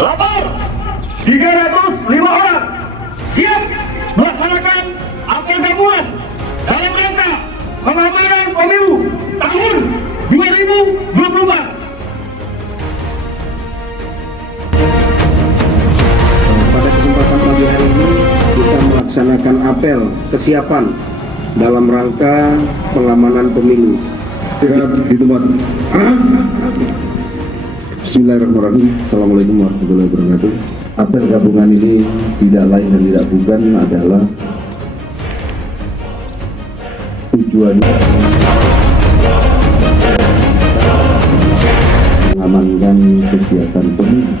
Lapor 305 orang siap melaksanakan apel gabungan dalam rangka pengamanan pemilu tahun 2024. Pada kesempatan pagi hari ini kita melaksanakan apel kesiapan dalam rangka pengamanan pemilu. Bismillahirrahmanirrahim. Assalamualaikum warahmatullahi wabarakatuh. Apel gabungan ini tidak lain dan tidak bukan adalah tujuannya mengamankan kegiatan pemilu